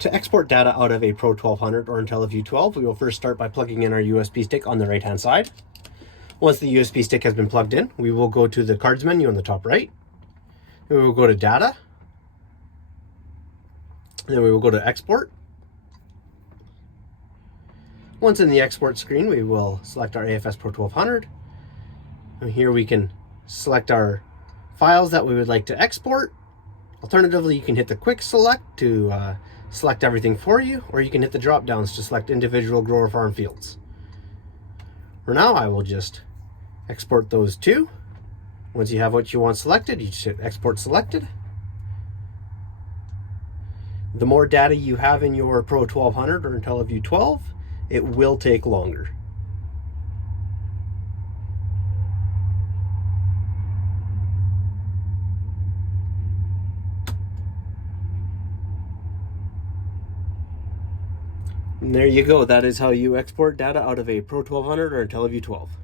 To export data out of a Pro 1200 or IntelliView 12, we will first start by plugging in our USB stick on the right-hand side. Once the USB stick has been plugged in, we will go to the cards menu on the top right. Then we will go to data. Then we will go to export. Once in the export screen, we will select our AFS Pro 1200. And here we can select our files that we would like to export. Alternatively, you can hit the quick select to select everything for you, or you can hit the drop downs to select individual grower farm fields. For now, I will just export those two. Once you have what you want selected, you just hit export selected. The more data you have in your Pro 1200 or IntelliView 12, it will take longer. And there you go. That is how you export data out of a Pro 1200 or IntelliView 12.